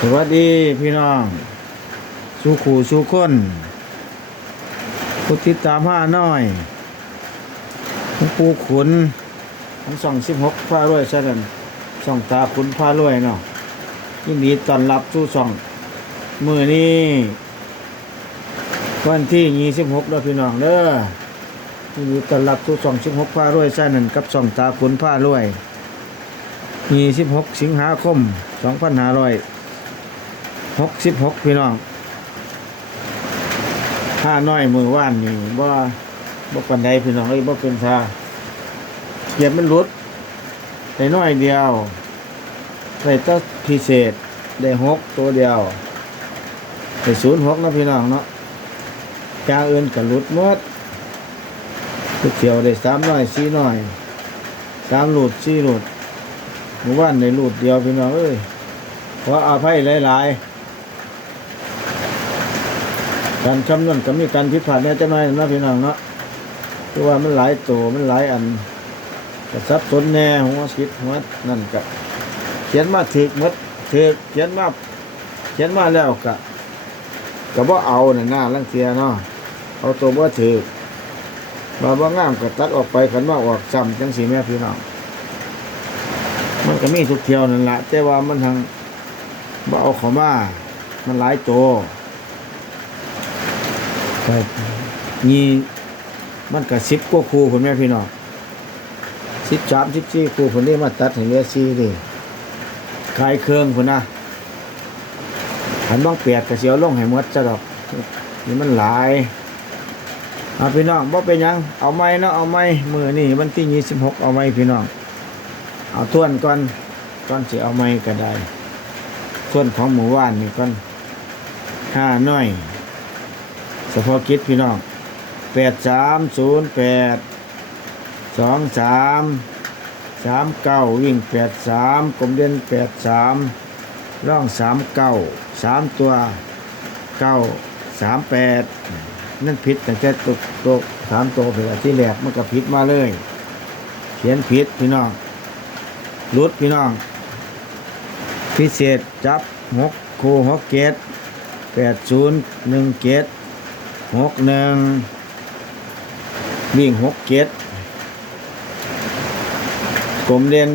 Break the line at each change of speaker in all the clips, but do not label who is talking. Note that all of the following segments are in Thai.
สวัสดีพี่น้อง สู้ขู่สู้คนผู้ติตามห้าน้อยของปูขุนของสองสิบหกพารวยซะเด่นสองตาขุนพารวยเนาะยินดีต้อนรับสู่สองมือนี้วันที่ยี่สิบหกแล้วพี่น้องเด้อยินดีต้อนรับสู่สองสิบหกพารวยซะนั่นกับสองตาขุนพารวยยี่สิบหกสิงหาคมสองพันห้าร้อย หกสิบหกพี่น้องห้าน้อยมือว่านนี่บ่บ่ปันใดพี่น้องเอ้ยบ่เป็นทาเหยียบมันหลุดได้น้อยเดียวได้ตัพิเศษได้หกตัวเดียวได้ศูนย์หกนะพี่น้องเนาะจางอื่นก็หลุดมดทุกเที่ยวได้สามน้อยสี่น้อยสามหลุดสี่หลุดมือว่านได้หลุดเดียวพี่น้องเอ้ยขออาภัยหลายๆ การคำนวณก็มีการผิดพลาดแหน่จะน้อยนะพี่น้องเนาะคือว่ามันหลายตัวมันหลายอันกระซับสนแน่หัวคิดหัวนั่นก็เขียนมาถึกหมดถึกเขียนมาเขียนมาแล้วก็ก็บ่เอาน่ะหน้าลังเทียเนาะเอาตัวบ่าถึกบ่บ่งามก็ตัดออกไปขันว่าออกซ้ำจังสีแม่พี่น้องมันก็มีทุกเที่ยวนั่นแหละแต่ว่ามันทางบ่าเอาเขามามันหลายตัวแต่ นี่มันก็สิบกว่าครูคุณแม่พี่น้องสิบสามสิบสี่ครูคนนี้มาตัดให้เหลือสี่ดิขายเครื่องคุณนะหันบ้างเปียกกระเสียวลงให้หมดจะดอกนี่มันหลายเอาพี่น้องบ่เป็นยังเอาไม้เนาะเอาไม้มือนี่วันที่ยี่สิบหกเอาไม้พี่น้องเอาทวนก่อนก่อนสิเอาไม้ก็ได้ทวนของหมู่บ้านนี่ก่อนห้าน้อยเฉพาะกิจพี่น้อง แปดสามศูนย์แปดสองสามสามเก้าวิ่งแปดสามกลมเด่นแปดสามร่องสามเก้าสามตัวเก้าสามแปดนั่นผิดแต่แค่ตัวตัวสามตัวเผื่อที่แหลกมันก็ผิดมาเลย เขียนผิดพี่น้องรุดพี่น้อง พิเศษจับหกคูหกเกตแปดศูนย์หนึ่งเกตหกหนึ่ง วิ่งหกเกตกลมเด่น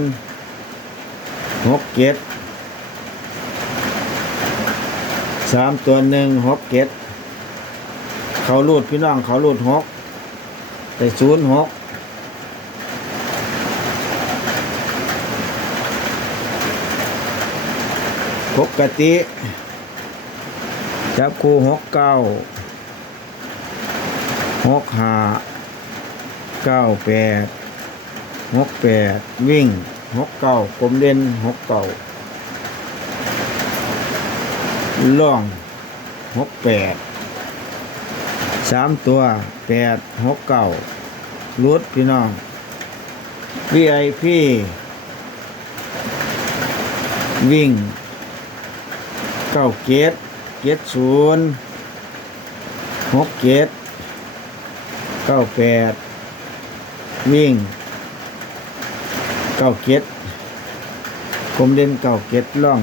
หกเกตสามตัวหนึ่งหกเกตเขาลูดพี่น้องเขาลูดหกแต่ศูนย์หกปกติจับคู่หกเก้าหกห้า เก้าแปดหกแปดวิ่งหกเก้ากลมเด่นหกเก้าล่องหกแปดสามตัวแปดหกเก้ารุดพี่น้อง VIP วิ่งเก้าเกตเกตศูนย์หกเกตเก้าแปด วิ่งเก้าเกตผมเล่นเก้าเกตล่อง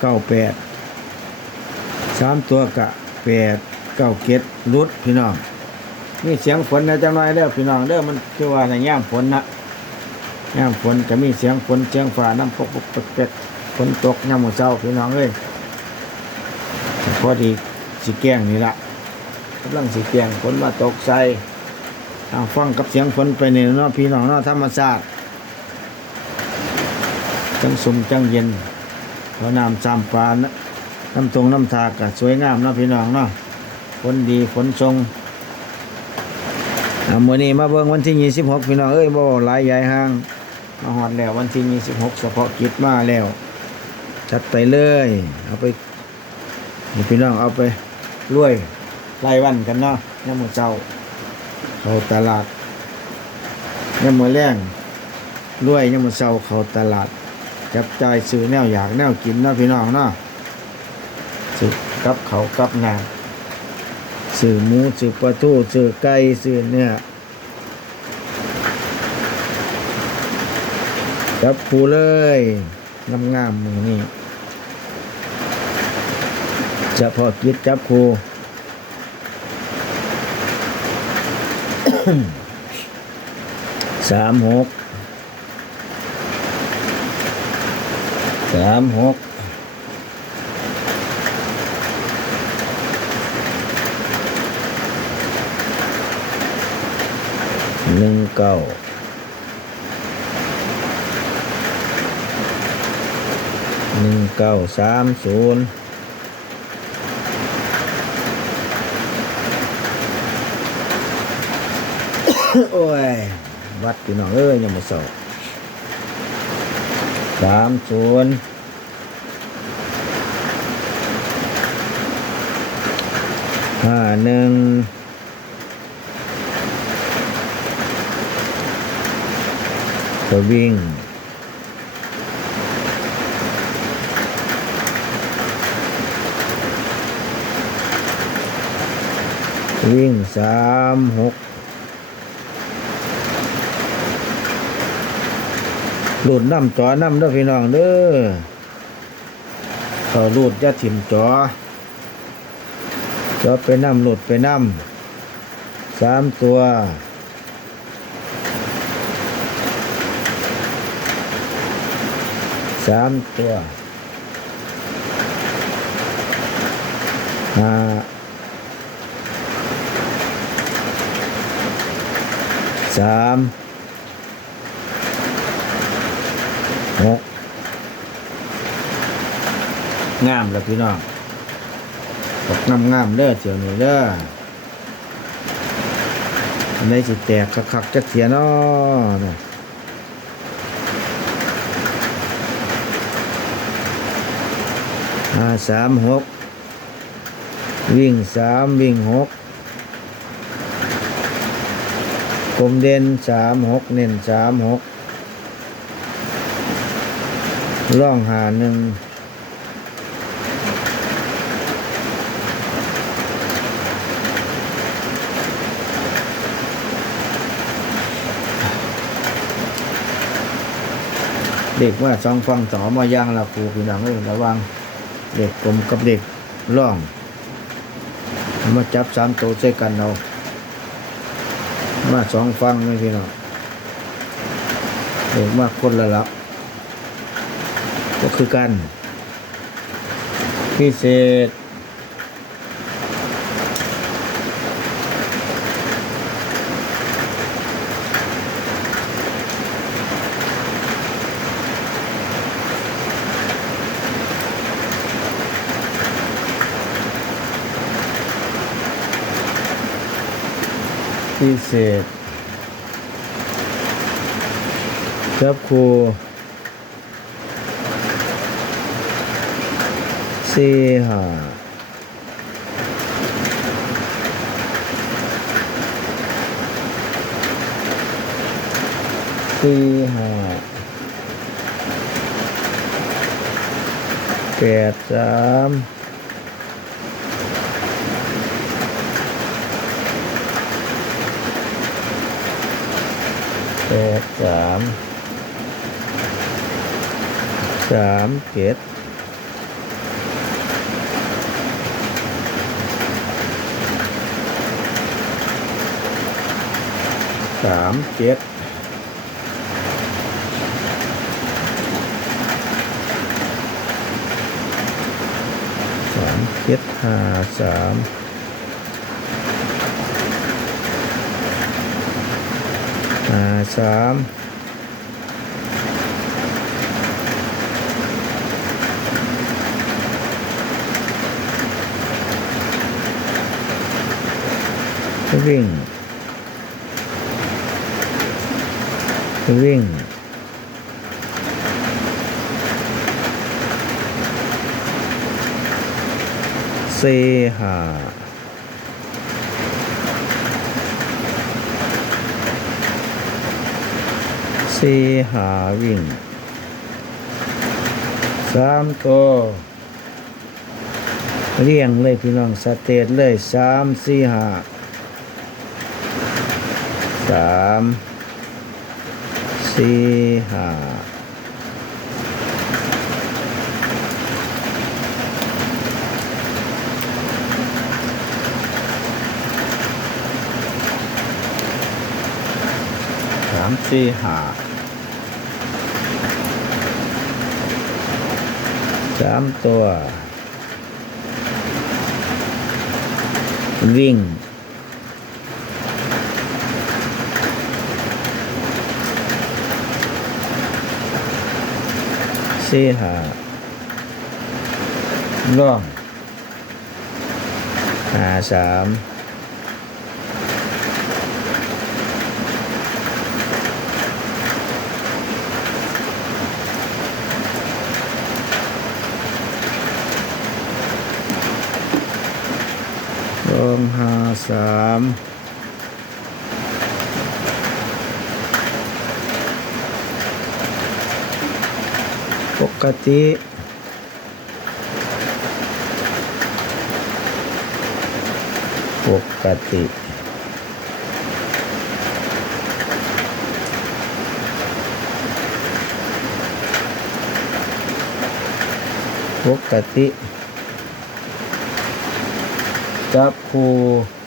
เก้าแปดสามตัวกะแปดเก้าเกตรุดพี่น้องมีเสียงฝนนะจังน้อยเด้อพี่น้องเด้อมันคือว่าในย่ามฝนนะย่ามฝนก็มีเสียงฝนเสียงฟ้าน้ำปกปกเป๊กๆฝนตกย่ามหมดเช้าพี่น้องเอ้ยพอดีสีแกงนี่ละกำลังสีแกงฝนมาตกใส่ ทาฟังกับเสียงฝนไปเนี่ยเนาะพี่น้องนาะธรรมชาติจังสุมจังเย็นพระน้ำจำปานะน้ำตรงน้ำทากะสวยงามนาะพี่น้องเนาะฝนดีฝนทรงอ่ามื่อนี้มาเบิ่งวันที่ยี่สิบหกพี่น้องเอ้ยบ่หลายใหญ่ห้างมาหอดแล้ววันที่ยี่สิบหกเฉพาะกิจมาแล้ว จัดไปเลยเอาไปพี่น้องเอาไปรวยรายวันกันเนาะย่ามมือเจ้า เขาตลาดย่ามมือแรงรวยย่ามมือเจ้าเขาตลาด จับจ่ายซื้อแนวอยากแนวกินนะพี่น้องเนาะซื้อกับเขากับงาซื้อหมูซื้อปลาทูซื้อไก่ซื้อเนื้อจับปูเลยงามๆมือนี่เฉพาะกิจจับครู สามหกสามหกหนึ่งเก้าหนึ่งเก้าสามศูนย์ โอ้ย วัดพี่น้องเอ้ยยังมาสอบสามศูนย์ห้าหนึ่งตัววิ่งวิ่งสามหก หลุดน้ำจอน้ำเด้อพี่น้องเด้อเขาหลุดยาถิ่มจอจอไปน้ำหลุดไปน้ำสามตัวสามตัวห้าสามหก งามแล้วพี่น้องตกงามงามๆเด้อเจียวนี่เด้ออันสิแตกคักๆจักเสียนาะนะห้าสามหกวิ่งสามวิ่งหกกลมเด่นสามหกเน้นสามหกร่องหาหนึ่ง เด็กว่าสองฟังสอมาย่างละครูพี่น้องเอ้ยระวังเด็กกลมกับเด็กร่อง มาจับสามตัวใส่กันเอามาสองฟังไม่พี่น้องเด็กมากคนละลับ ก็คือกันพิเศษ พิเศษครับครูสี่ห้าสี่ห้าแปดสาม แปดสามสามเจ็ดสามเจ็ดสามเจ็ดห้าสาม ห้าสามวิ่ง วิ่งสี่หา สี่หาวิ่งสามตัวเรียงเลยพี่น้องสเตตเลยสามสี่หาสามสี่หาสามสี่หา สามตัว วิ่งสี่หาร่องหาสามร่องห้า สามปกติปกติปกติจับครูอืม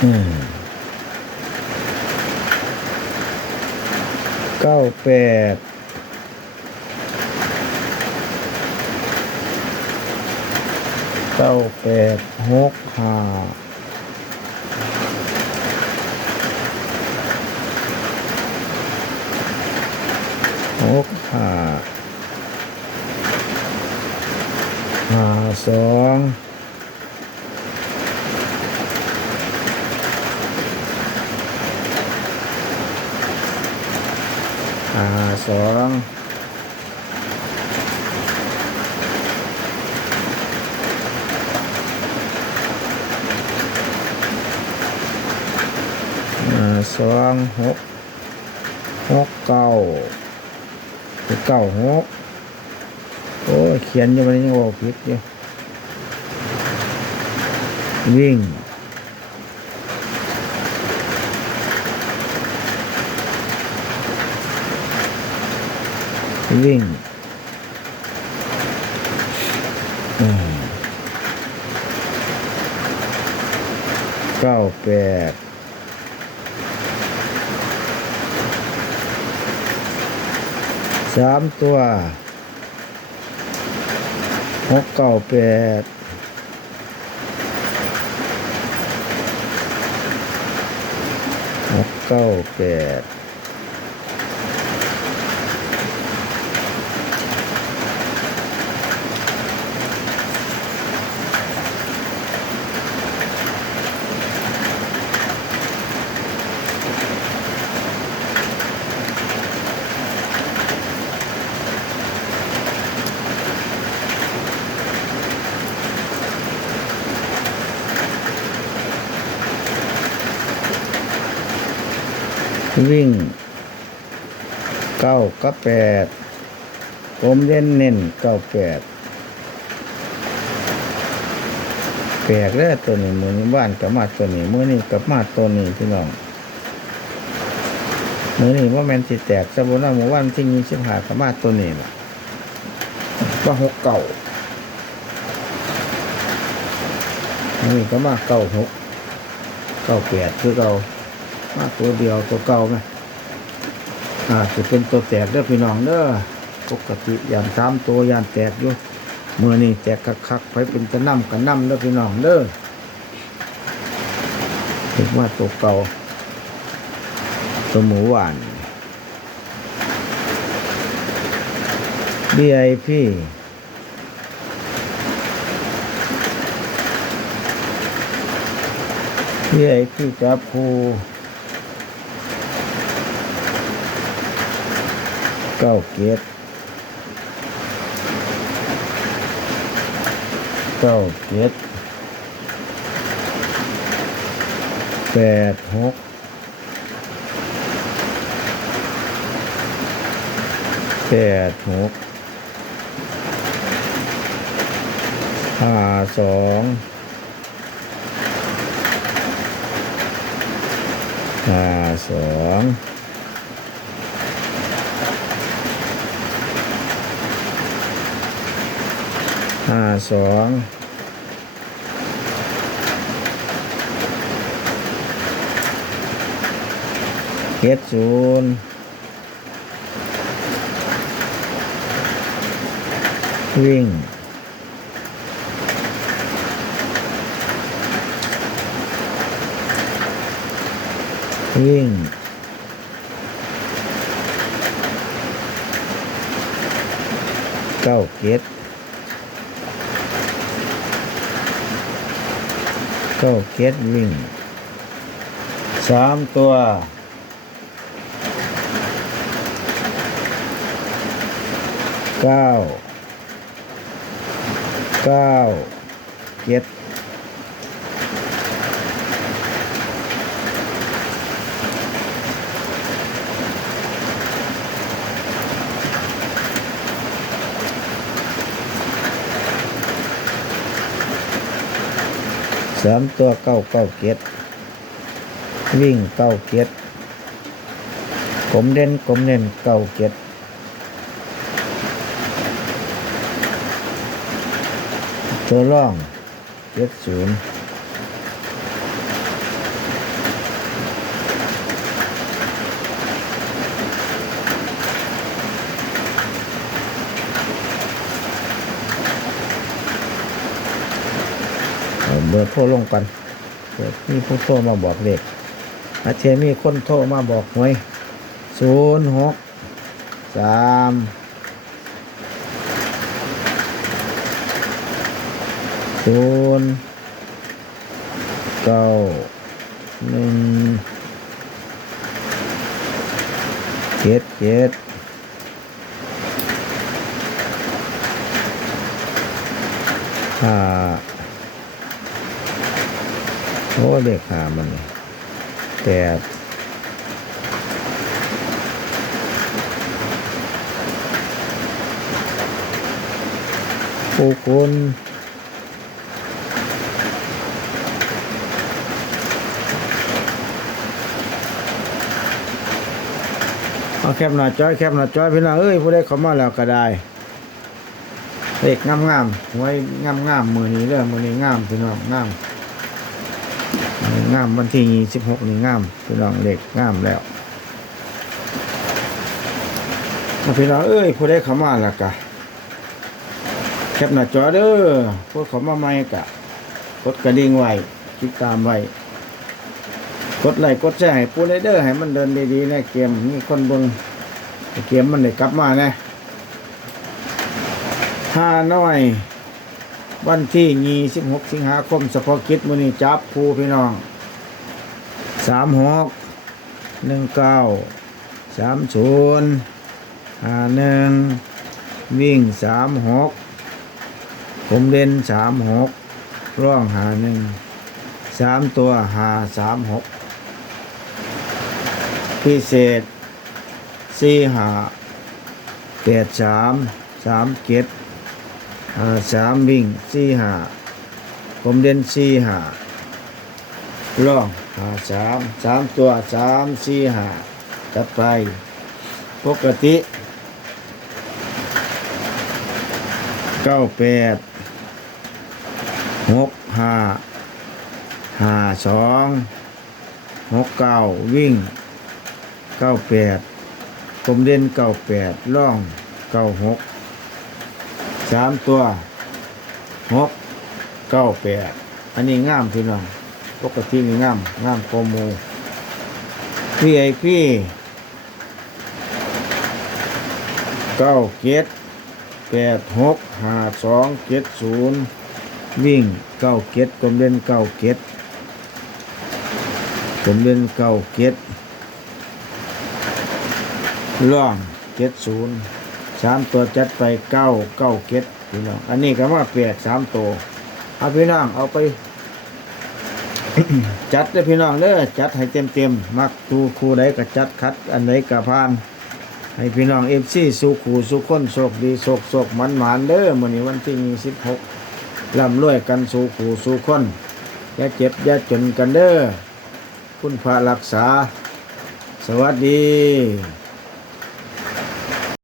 เก้าแปดเก้าแปดหกห้าหกห้าห้าสอง ห้าสองสองหกหกเก้าเก้าหกโอ้เขียนอยู่มันยังบอกผิดอยู่วิ่ง วิ่งเก้าแปดสามตัวหกเก้าแปดหกเก้าแปด วิ่งเก้ากับแปดผมเล่นเน้นเก้าแปดแปลกเลยตัวนี้มือนี้บ้านกับมาตัวนี้มือนี้กับมาตัวนี้พี่น้องมือนี้ว่าแมนสิแตกสบุนว่าหมู่บ้านที่มีชิบหายกับมาตัวนี้ล่ะก็หกเก่ามือนี้ก็มาเก้าหกเก้าแปดคือเก่า มาตัวเดียวตัวเก่าไหมอ่าจะเป็นตัวแตกเด้อพี่น้องเด้อปกติยานสามตัวยานแตกอยู่เมื่อนี้แตกคักๆไปเป็นตะน้ำกันน้ำเด้อพี่น้องเด้อเห็นว่าตัวเก่าตัวหมูหวาน BIP พี่ไอ้พี่จับคู เก้าเกียรเก้าเกียรแปดหกแปดหกห้าสองห้าสอง ห้าสองเจ็ดศูนย์วิ่งวิ่งเก้าเจ็ด เก้าเก็ดวิ่งสามตัวเก้าเก้าเจ็ด สามตัวเก้าเก้าเกตวิ่งเก้าเจ็ดผมเด่นผมเน้นเก้าเกตตัวร่องเจ็ดศูนย์ เบอร์โทรลงกันเกิดมีผู้โทรมาบอกเลขอาเชมีคนโทรมาบอกหวยศูนย์หกสามศูนย์เก้าหนึ่งเจ็ดเจ็ดห้า โอ้เลขหามันแปดผู้คนเอาแคบหน้าจ้อยแคบหน้าจ้อยพี่น้องเอ้ยผู้ใดเขามาแล้วก็ได้เลขงามๆไว้งามๆมือนี้เด้อมือนี้งามพี่น้องงาม งามวันที่ยี่สิบหกนี่งามพี่น้องเด็กงามแล้วพี่น้องเอ้ยผู้ได้ขามาละกะแคปหน้าจอเด้อพวกเขามาใหม่กะกดกระดิ่งไว้ติดตามไว้กดไลค์กดแชร์ให้ผู้ได้เด้อให้มันเดินดีๆในเกมมีคนบิ่งให้เกมมันได้กลับมาแนะห้าน้อย วันที่ยี่สิบหกสิงหาคมเฉพาะกิจมือนี้จับครูพี่น้องสามหกหนึ่งเก้าสามศูนย์ห้าหนึ่งวิ่งสามหกผมเด่นสามหกร่องหาหนึ่งสามตัวหาสามหกพิเศษสี่หาแปดสามสามเจ็ด หาสามวิ่งสี่หาผมเด่นสี่หาล่องหาสามสามตัวสามสี่หาตัดไปปกติเก้าแปดหกห้าห้าสองหกเก้าวิ่งเก้าแปดผมเด่นเก้าแปดล่องเก้าหก สามตัวหกเก้าแปดอันนี้ง่ามพี่น้องปกตินี่งามง่ามโกโมพี่ไอพี่เก้าเจ็ดแปดหกห้าสองเจ็ดศูนย์วิ่งเก้าเจ็ดผมเล่นเก้าเจ็ดผมเล่นเก้าเจ็ดล่องเจ็ดศูนย์ สามตัวจัดไปเก้าเก้าเก็ดพี่น้องอันนี้ก็ว่าแปดสามตัวเอาพี่น้องเอาไป จัดเลยพี่น้องเด้อจัดให้เต็มเต็มมักตูครูใดก็จัดคัด อันไหนก็พาน ให้พี่น้องเอฟซีสุขูสุขคนโชคดีโชคโชคมันหมานเด้อมื้อนี้วันที่ยี่สิบหกร่ำรวยกันสุขูสุขคนอย่าเจ็บอย่าจนกันเด้อคุณพระรักษา สวัสดี